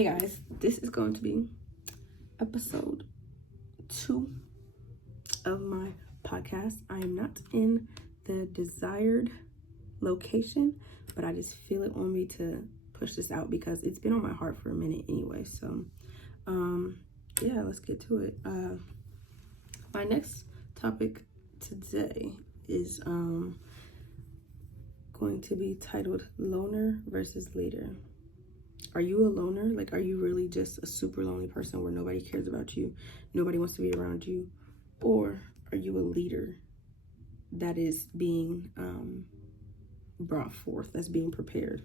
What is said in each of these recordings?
Hey guys, this is going to be episode 2 of my podcast. I am not in the desired location, but I just feel it on me to push this out because it's been on my heart for a minute anyway. So, yeah, let's get to it. My next topic today is going to be titled Loner versus Leader. Are you a loner? Like, are you really just a super lonely person where nobody cares about you, nobody wants to be around you? Or are you a leader that is being brought forth, that's being prepared?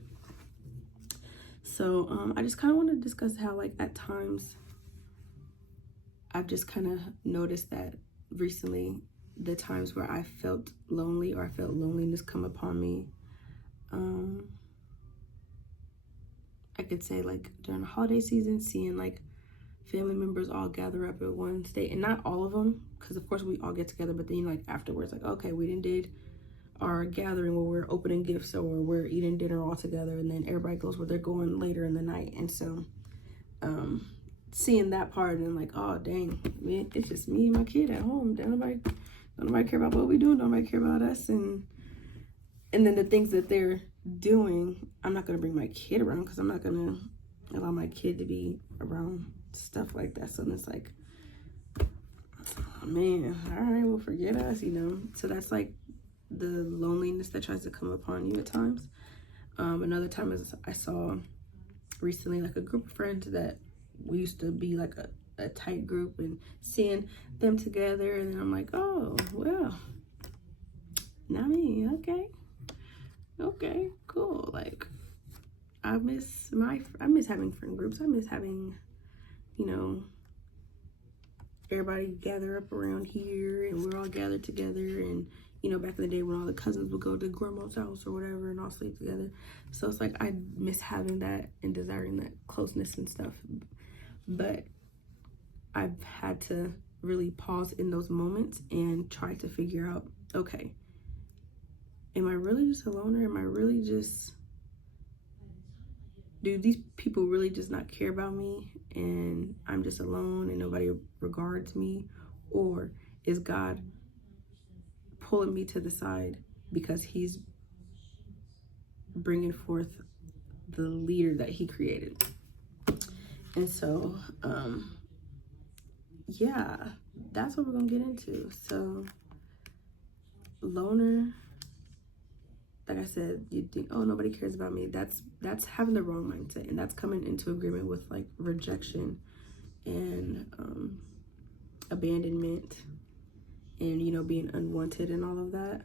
So I just kind of want to discuss how, like, at times I've just kind of noticed that recently, the times where I felt lonely or I felt loneliness come upon me, I could say, like, during the holiday season, seeing like family members all gather up at one state, and not all of them, because of course we all get together, but then like afterwards, like, okay, we did our gathering where we're opening gifts or we're eating dinner all together, and then everybody goes where they're going later in the night. And so seeing that part, and like, oh dang, man, it's just me and my kid at home. Don't nobody care about what we doing, don't nobody care about us. And then the things that they're doing, I'm not going to bring my kid around because I'm not going to allow my kid to be around stuff like that. So it's like, oh man, all right, well, forget us, So that's like the loneliness that tries to come upon you at times. Another time is I saw recently like a group of friends that we used to be like a tight group, and seeing them together, and then I'm like, oh, well, not me, okay, cool. Like, I miss having friend groups. I miss having, everybody gather up around here and we're all gathered together. And, back in the day when all the cousins would go to grandma's house or whatever and all sleep together. So it's like, I miss having that and desiring that closeness and stuff. But I've had to really pause in those moments and try to figure out, okay, am I really just a loner? Am I really just, do these people really just not care about me and I'm just alone and nobody regards me? Or is God pulling me to the side because he's bringing forth the leader that he created? And so, yeah, that's what we're gonna get into. So, loner, like I said, you think, oh, nobody cares about me. That's having the wrong mindset, and that's coming into agreement with like rejection and abandonment and being unwanted and all of that.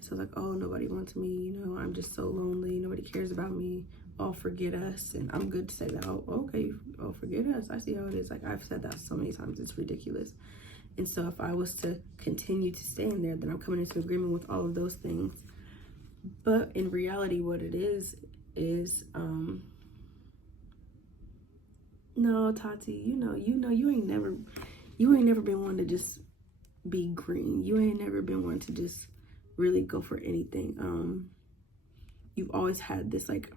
So like, oh, nobody wants me, I'm just so lonely, nobody cares about me, oh, forget us. And I'm good to say that, oh, okay, oh, forget us, I see how it is. Like, I've said that so many times, it's ridiculous. And so if I was to continue to stay in there, then I'm coming into agreement with all of those things. But in reality, what it is no, Tati, you ain't never been one to just be green. You ain't never been one to just really go for anything. You've always had this like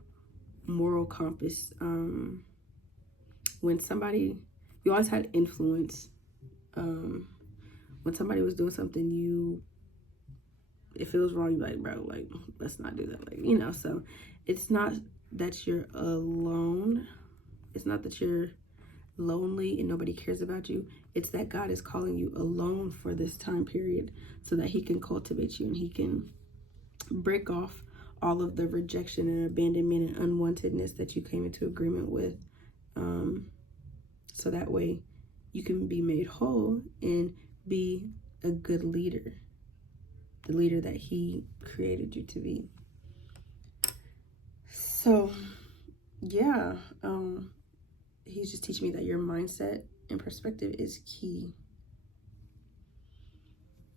moral compass. You always had influence. When somebody was doing something, if it was wrong, you're like, bro, like, let's not do that. Like, so it's not that you're alone. It's not that you're lonely and nobody cares about you. It's that God is calling you alone for this time period so that he can cultivate you and he can break off all of the rejection and abandonment and unwantedness that you came into agreement with. So that way you can be made whole and be a good leader. The leader that he created you to be. So, yeah, he's just teaching me that your mindset and perspective is key.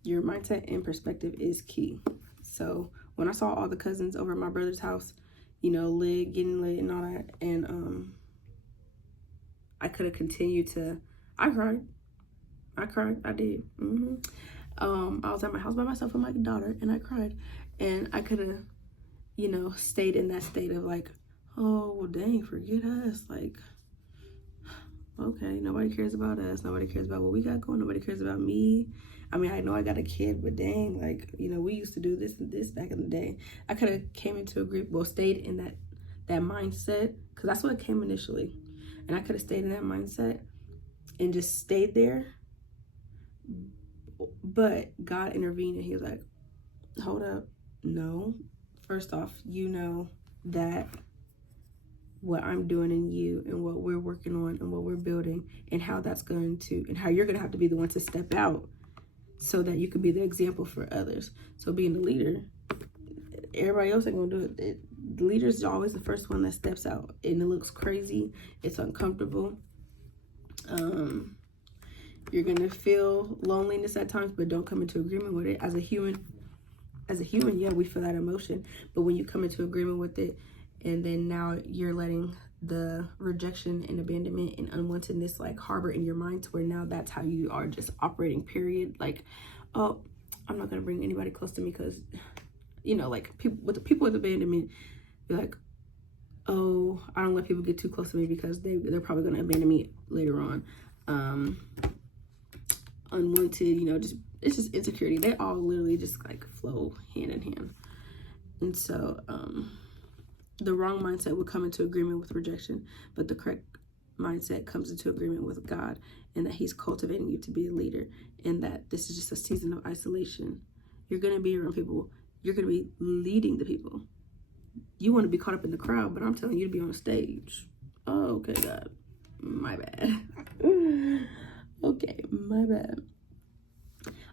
Your mindset and perspective is key. So when I saw all the cousins over at my brother's house, getting lit and all that, and I could have continued to, I cried, I did. I was at my house by myself with my daughter, and I cried. And I could have, stayed in that state of like, oh, well, dang, forget us. Like, okay, nobody cares about us. Nobody cares about what we got going. Nobody cares about me. I mean, I know I got a kid, but dang, like, we used to do this and this back in the day. I could have came into a group, well, stayed in that mindset, because that's what came initially. And I could have stayed in that mindset and just stayed there. But God intervened and he was like, hold up. No. First off, you know that what I'm doing in you and what we're working on and what we're building and how that's going to, and how you're going to have to be the one to step out so that you can be the example for others. So being the leader, everybody else ain't going to do it. The leader is always the first one that steps out, and it looks crazy. It's uncomfortable. You're going to feel loneliness at times, but don't come into agreement with it. As a human, yeah, we feel that emotion. But when you come into agreement with it, and then now you're letting the rejection and abandonment and unwantedness like harbor in your mind to where now that's how you are just operating, period. Like, oh, I'm not going to bring anybody close to me because, like people with abandonment, you're like, oh, I don't let people get too close to me because they're probably going to abandon me later on. Unwanted, it's just insecurity. They all literally just like flow hand in hand. And so the wrong mindset will come into agreement with rejection, but the correct mindset comes into agreement with God, and that he's cultivating you to be a leader, and that this is just a season of isolation. You're going to be around people. You're going to be leading the people. You want to be caught up in the crowd, but I'm telling you to be on the stage. Oh, okay, God. My bad. Okay, my bad.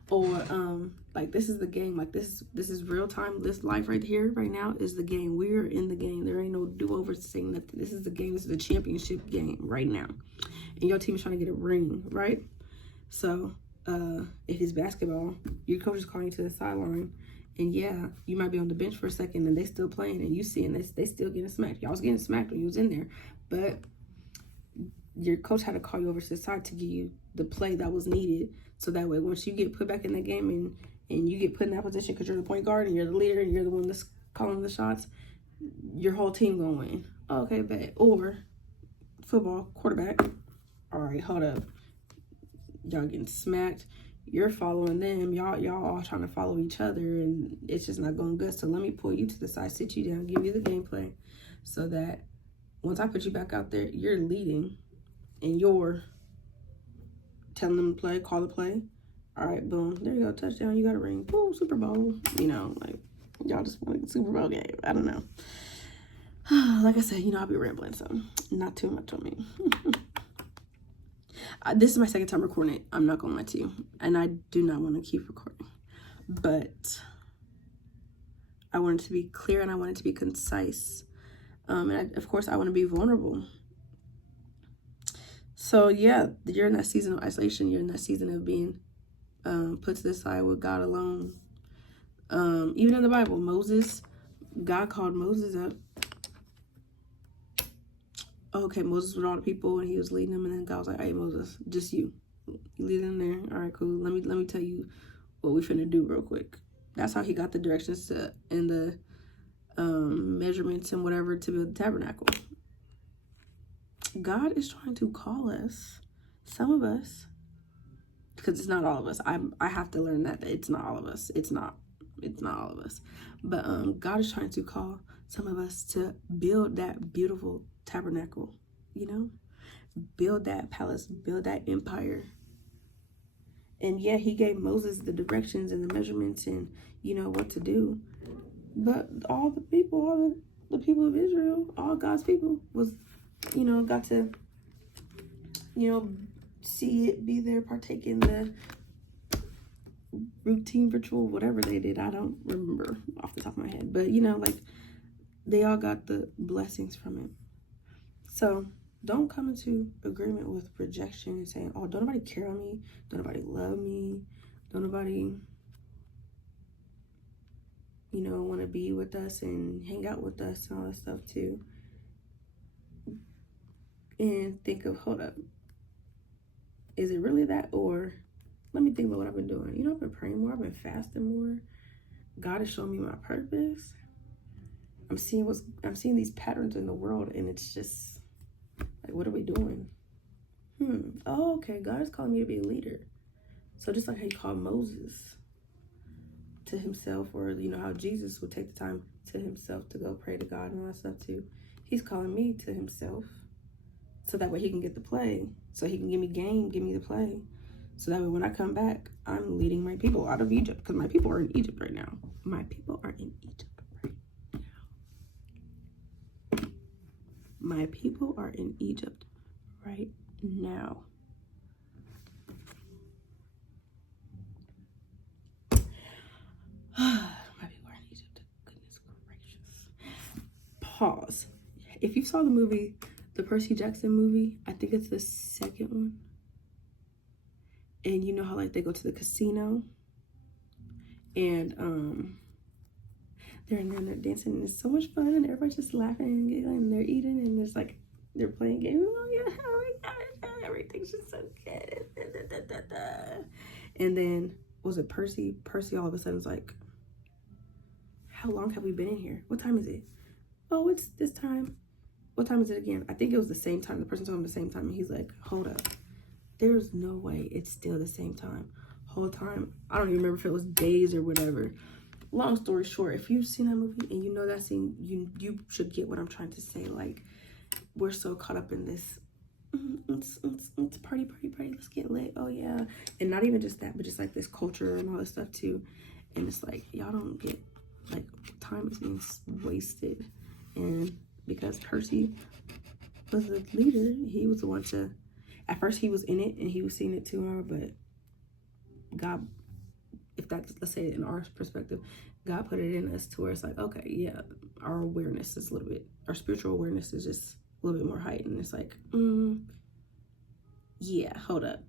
Or like this is the game. Like this is real time. This life right here, right now is the game. We're in the game. There ain't no do-overs saying nothing. This is the game. This is the championship game right now. And your team is trying to get a ring, right? So if it's basketball, your coach is calling you to the sideline. And yeah, you might be on the bench for a second and they still playing and you seeing this, they still getting smacked. Y'all was getting smacked when you was in there. But your coach had to call you over to the side to give you the play that was needed. So that way, once you get put back in that game and you get put in that position because you're the point guard and you're the leader and you're the one that's calling the shots, your whole team gonna win. Okay, bet. Or football, quarterback. All right, hold up. Y'all getting smacked. You're following them. Y'all all trying to follow each other, and it's just not going good. So let me pull you to the side, sit you down, give you the gameplay, so that once I put you back out there, you're leading, and you're telling them to play, call the play. All right, boom. There you go, touchdown. You got a ring. Boom, Super Bowl. Like y'all just want a Super Bowl game. I don't know. Like I said, I'll be rambling, so not too much on me. This is my second time recording it. I'm not going to lie to you. And I do not want to keep recording. But I want it to be clear and I want it to be concise. Of course, I want to be vulnerable. So, yeah, you're in that season of isolation. You're in that season of being put to the side with God alone. Even in the Bible, God called Moses up. Okay, Moses with all the people and he was leading them, and then God was like, hey, Moses, just you lead them there. All right, cool. Let me tell you what we finna do real quick. That's how he got the directions and the measurements and whatever to build the tabernacle. God is trying to call us, some of us, because it's not all of us. I have to learn that it's not all of us. It's not all of us. But God is trying to call some of us to build that beautiful tabernacle, build that palace, build that empire. And yeah, he gave Moses the directions and the measurements and what to do. But all the people of Israel, all God's people was, got to, see it, be there, partake in the routine, ritual, whatever they did. I don't remember off the top of my head. But, they all got the blessings from it. So don't come into agreement with rejection and saying, oh, don't nobody care on me. Don't nobody love me. Don't nobody, want to be with us and hang out with us and all that stuff too. And think of, hold up, is it really that? Or let me think about what I've been doing. I've been praying more. I've been fasting more. God has shown me my purpose. I'm seeing these patterns in the world, and it's just like, what are we doing? Oh, okay, God is calling me to be a leader. So just like how he called Moses to himself, or you know how Jesus would take the time to himself to go pray to God and all that stuff too, he's calling me to himself, so that way he can get the play, so he can give me game, give me the play, so that way when I come back, I'm leading my people out of Egypt, because my people are in Egypt right now. My people are in Egypt right now. My people are in Egypt right now. My people are in Egypt. Goodness gracious. Pause. If you saw the movie, the Percy Jackson movie, I think it's the second one. And you know how like they go to the casino and they're in there and they're dancing and it's so much fun and everybody's just laughing and giggling and they're eating and there's like they're playing games. Oh yeah, oh my gosh, everything's just so good. And then was it Percy? Percy all of a sudden is like, how long have we been in here? What time is it? Oh, it's this time. What time is it again? I think it was the same time. The person told him the same time and he's like, hold up. There's no way it's still the same time. Whole time. I don't even remember if it was days or whatever. Long story short, if you've seen that movie and you know that scene, you should get what I'm trying to say. Like, we're so caught up in this, it's party, let's get lit, oh yeah. And not even just that, but just like this culture and all this stuff too. And it's like, y'all don't get, like, time is being wasted. And because Percy was the leader, he was the one to, at first he was in it and he was seeing it too, but God, if that's, let's say in our perspective, God put it in us to where it's like, okay, yeah, our awareness is a little bit, our spiritual awareness is just a little bit more heightened. It's like, yeah, hold up.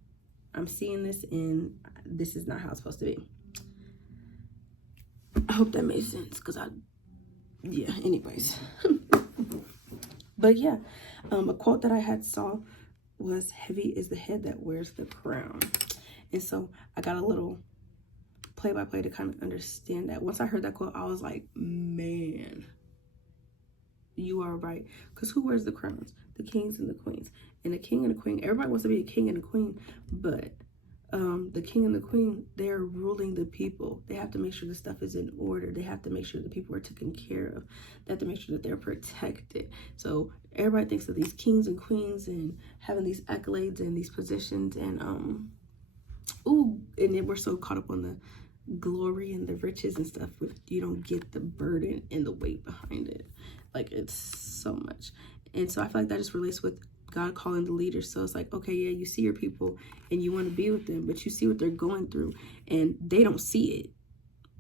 I'm seeing this and this is not how it's supposed to be. I hope that made sense because yeah, anyways. But yeah, a quote that I had saw was, heavy is the head that wears the crown. And so I got a little play-by-play to kind of understand that. Once I heard that quote, I was like, man, you are right. Because who wears the crowns? The kings and the queens. And the king and the queen, everybody wants to be a king and a queen, but the king and the queen, they're ruling the people. They have to make sure the stuff is in order. They have to make sure the people are taken care of. They have to make sure that they're protected. So everybody thinks of these kings and queens and having these accolades and these positions and and then we're so caught up on the glory and the riches and stuff, but you don't get the burden and the weight behind it. Like, it's so much. And so I feel like that just relates with God calling the leaders. So it's like, okay, yeah, you see your people and you want to be with them, but you see what they're going through and they don't see it.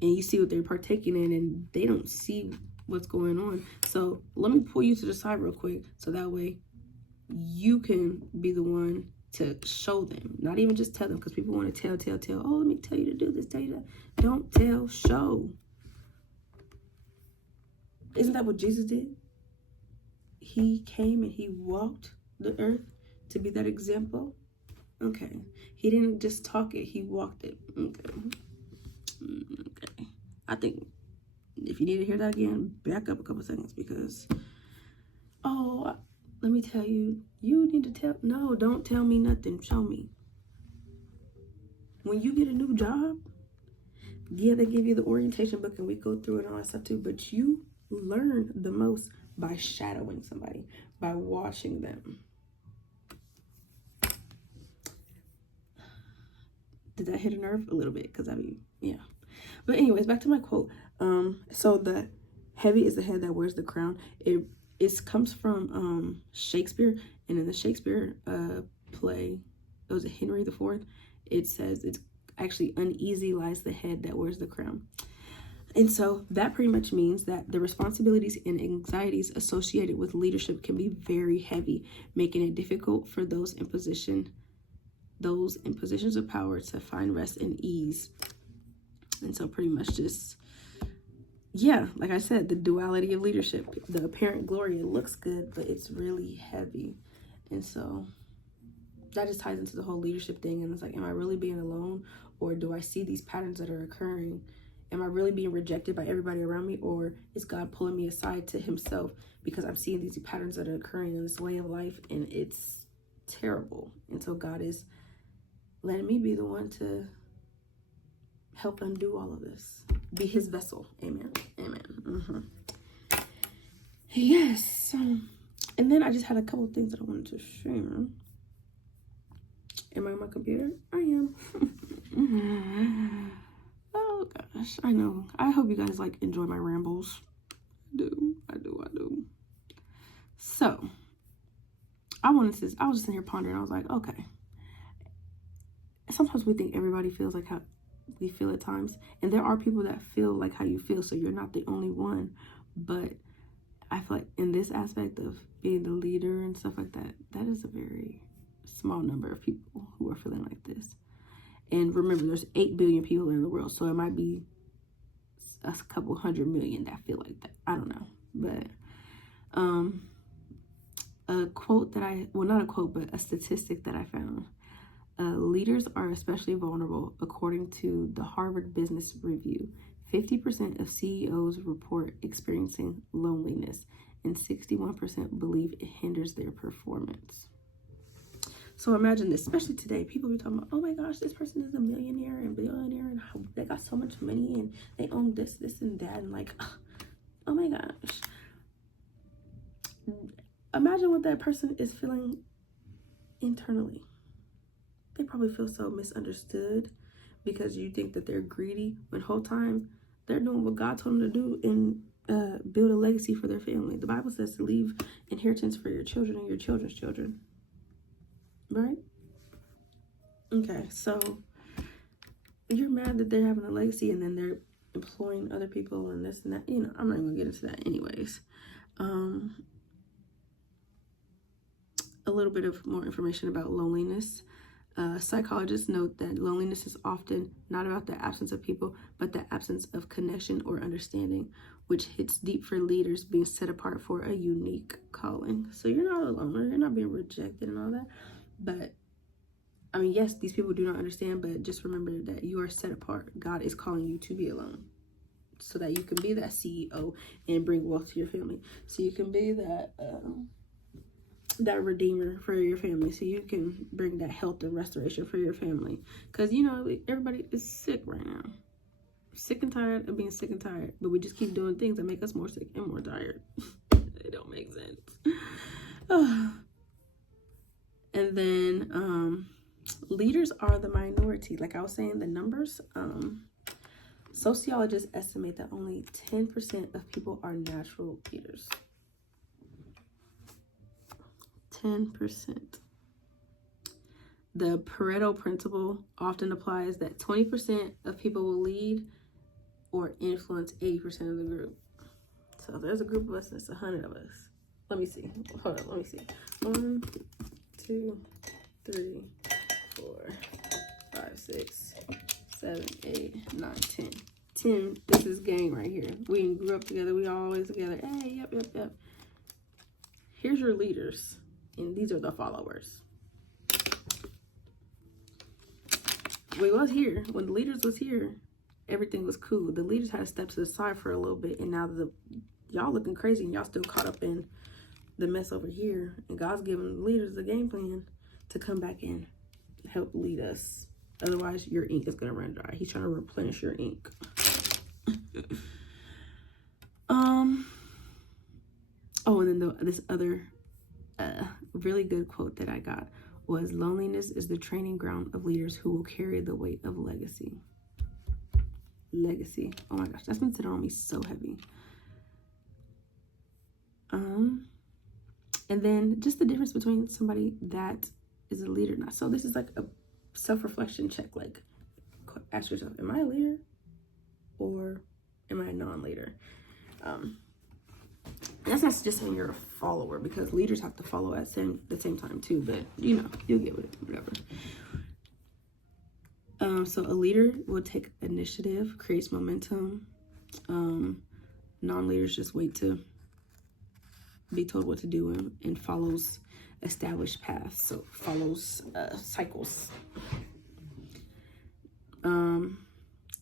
And you see what they're partaking in and they don't see what's going on. So let me pull you to the side real quick so that way you can be the one to show them, not even just tell them, because people want to tell. Oh, let me tell you to do this, tell you that. Don't tell, show. Isn't that what Jesus did? He came and he walked the earth to be that example. Okay. He didn't just talk it, he walked it. Okay. I think if you need to hear that again, back up a couple seconds because, let me tell you, you need to tell. No, don't tell me nothing. Show me. When you get a new job, yeah, they give you the orientation book and we go through it and all that stuff too, but you learn the most by shadowing somebody, by watching them. Did that hit a nerve? A little bit, because yeah. But anyways, back to my quote. So the heavy is the head that wears the crown. It comes from Shakespeare, and in the Shakespeare play, it was Henry IV. It says it's actually uneasy lies the head that wears the crown. And so that pretty much means that the responsibilities and anxieties associated with leadership can be very heavy, making it difficult for those in positions of power to find rest and ease. And so pretty much just, yeah, like I said, the duality of leadership, the apparent glory, it looks good, but it's really heavy. And so that just ties into the whole leadership thing. And it's like, am I really being alone? Or do I see these patterns that are occurring Am I really being rejected by everybody around me, or is God pulling me aside to himself because I'm seeing these patterns that are occurring in this way of life and it's terrible? And so God is letting me be the one to help undo all of this. Be his vessel. Amen. Amen. Yes. And then I just had a couple of things that I wanted to share. Am I on my computer? I am. Oh gosh, I know. I hope you guys like enjoy my rambles. I do. So I was just sitting here pondering. I was like, okay. Sometimes we think everybody feels like how we feel at times, and there are people that feel like how you feel, so you're not the only one. But I feel like in this aspect of being the leader and stuff like that, that is a very small number of people who are feeling like this. And remember, there's 8 billion people in the world, so it might be a couple 100 million that feel like that. I don't know. But a quote that not a quote, but a statistic that I found. Leaders are especially vulnerable, according to the Harvard Business Review. 50% of CEOs report experiencing loneliness, and 61% believe it hinders their performance. So imagine this, especially today, people be talking about, oh my gosh, this person is a millionaire and billionaire and how they got so much money and they own this and that, and like, oh my gosh. Imagine what that person is feeling internally. They probably feel so misunderstood because you think that they're greedy when the whole time they're doing what God told them to do and build a legacy for their family. The Bible says to leave inheritance for your children and your children's children. Right? Okay, so you're mad that they're having a legacy and then they're employing other people and this and that. You know, I'm not even gonna get into that anyways. A little bit of more information about loneliness. Psychologists note that loneliness is often not about the absence of people, but the absence of connection or understanding, which hits deep for leaders being set apart for a unique calling. So you're not alone, you're not being rejected and all that. But I mean, yes, these people do not understand, but just remember that you are set apart. God is calling you to be alone so that you can be that CEO and bring wealth to your family. So you can be that redeemer for your family, so you can bring that health and restoration for your family. Because you know, everybody is sick right now, sick and tired of being sick and tired, but we just keep doing things that make us more sick and more tired. It don't make sense. And then leaders are the minority. Like I was saying, the numbers, sociologists estimate that only 10% of people are natural leaders. 10%. The Pareto principle often applies that 20% of people will lead or influence 80% of the group. So if there's a group of us, that's 100 of us. Let me see. Hold on, let me see. 1, 2, 3, 4, 5, 6, 7, 8, 9, 10. 10, this is gang right here. We grew up together. We always together. Hey, yep. Here's your leaders. And these are the followers. When the leaders was here, everything was cool. The leaders had to step to the side for a little bit, and now y'all looking crazy and y'all still caught up in the mess over here. And God's giving the leaders a game plan to come back and help lead us. Otherwise, your ink is gonna run dry. He's trying to replenish your ink. Oh, and then this other really good quote that I got was, loneliness is the training ground of leaders who will carry the weight of legacy. Legacy. Oh my gosh, that's been sitting on me so heavy. And then just the difference between somebody that is a leader or not. So this is like a self-reflection check. Like, ask yourself, am I a leader or am I a non-leader? That's not just saying you're a follower, because leaders have to follow at the same time too, but you know, you'll get with it, whatever. So a leader will take initiative, creates momentum. Non-leaders just wait to be told what to do and follows established paths, so follows cycles.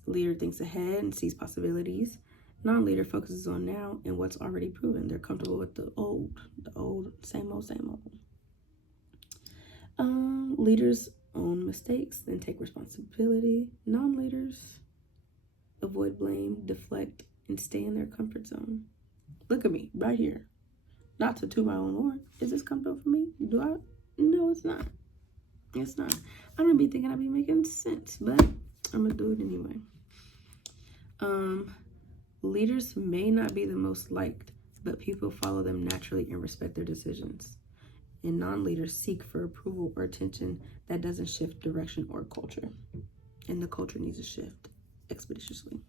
Leader thinks ahead and sees possibilities. Non-leader focuses on now and what's already proven. They're comfortable with the old, same old, same old. Leaders own mistakes, then take responsibility. Non-leaders avoid blame, deflect, and stay in their comfort zone. Look at me, right here. Not to toot my own horn. Is this comfortable for me? Do I? No, it's not. It's not. I don't be thinking I'd be making sense, but I'm gonna do it anyway. Leaders may not be the most liked, but people follow them naturally and respect their decisions. And non-leaders seek for approval or attention that doesn't shift direction or culture. And the culture needs to shift expeditiously.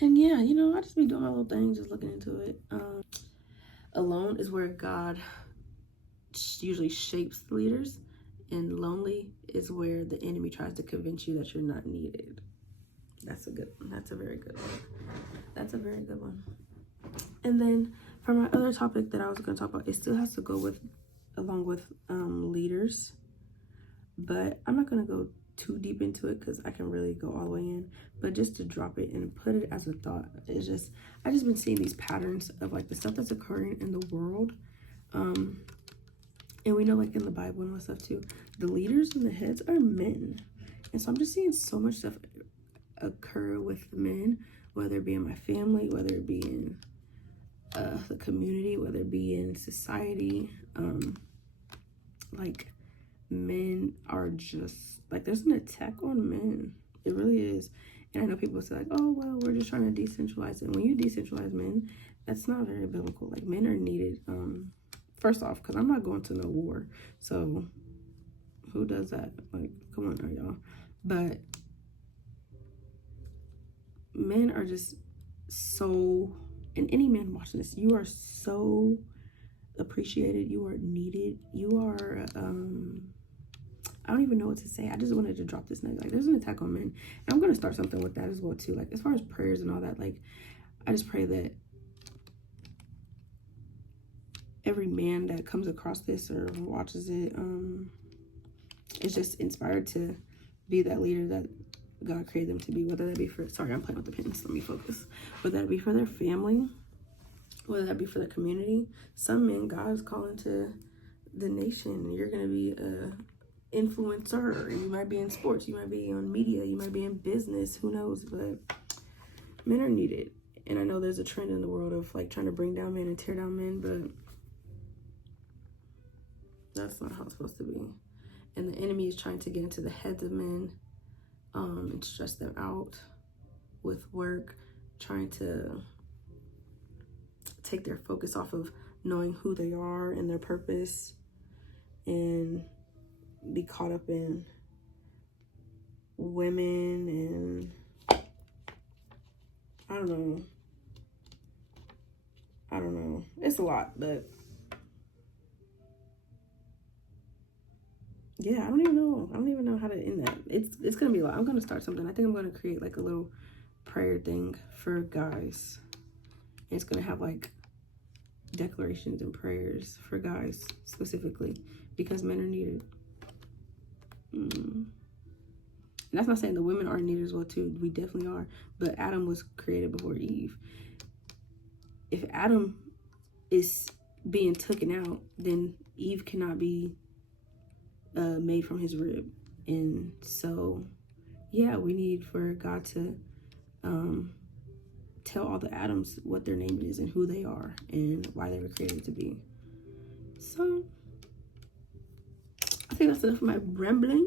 And yeah, I just be doing my little thing, just looking into it. Alone is where God usually shapes the leaders, and lonely is where the enemy tries to convince you that you're not needed. That's a good one. That's a very good one. That's a very good one. And then for my other topic that I was going to talk about, it still has to go along with leaders, but I'm not going to go too deep into it because I can really go all the way in. But just to drop it and put it as a thought, I just been seeing these patterns of like the stuff that's occurring in the world, and we know like in the Bible and all that stuff too, the leaders and the heads are men, and so I'm just seeing so much stuff occur with men, whether it be in my family, whether it be in the community, whether it be in society. Like men are just like, there's an attack on men. It really is. And I know people say like, oh well, we're just trying to decentralize it. When you decentralize men, that's not very biblical. Like men are needed. First off, because I'm not going to no war, so who does that? Like, come on now, y'all. But men are just so, and any man watching this, you are so appreciated. You are needed. You are, I don't even know what to say. I just wanted to drop this nugget. Like, there's an attack on men. And I'm going to start something with that as well, too. Like, as far as prayers and all that, like, I just pray that every man that comes across this or watches it is just inspired to be that leader that God created them to be, whether that be for, sorry, I'm playing with the pens, let me focus, whether that be for their family, whether that be for the community. Some men God is calling to the nation. You're going to be a influencer. You might be in sports, you might be on media, you might be in business, who knows, but men are needed. And I know there's a trend in the world of like trying to bring down men and tear down men, but that's not how it's supposed to be. And the enemy is trying to get into the heads of men, and stress them out with work, trying to take their focus off of knowing who they are and their purpose, and be caught up in women and I don't know. It's a lot, but yeah, I don't even know how to end that. It's gonna be a lot. I'm gonna start something. I think I'm gonna create like a little prayer thing for guys. And it's gonna have like declarations and prayers for guys specifically, because men are needed. And that's not saying the women aren't needed as well too. We definitely are. But Adam was created before Eve. If Adam is being taken out, then Eve cannot be made from his rib. And so yeah, we need for God to tell all the Adams what their name is and who they are and why they were created to be. So I think that's enough of my rambling.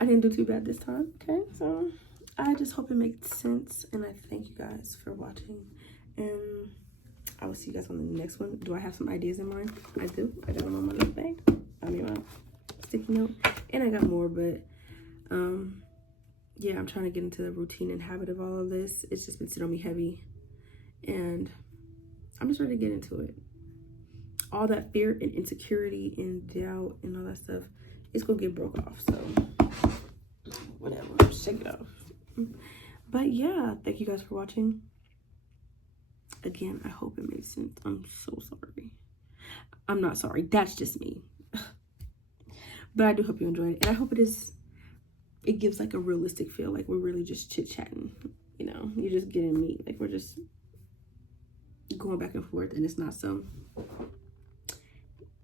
I didn't do too bad this time. Okay, so I just hope it makes sense, and I thank you guys for watching, and I will see you guys on the next one. Do I have some ideas in mind? I do. I got them on my little bag. I mean, my sticky note, and I got more, but yeah, I'm trying to get into the routine and habit of all of this. It's just been sitting on me heavy, and I'm just ready to get into it. All that fear and insecurity and doubt and all that stuff, it's gonna get broke off. So whatever, shake it off. But yeah, thank you guys for watching. Again, I hope it made sense. I'm so sorry. I'm not sorry. That's just me. But I do hope you enjoyed it. And I hope it gives like a realistic feel. Like we're really just chit-chatting. You know, you're just getting me. Like we're just going back and forth, and it's not some,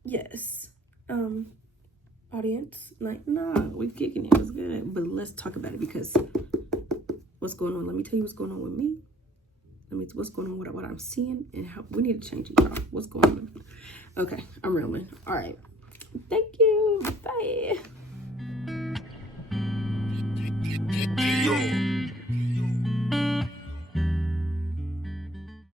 yes, audience, like, nah, we kicking it, was good, but let's talk about it, because what's going on, let me tell you what's going on with me, what's going on with what I'm seeing, and how we need to change it, y'all. What's going on? Okay, I'm rambling. All right, thank you, bye.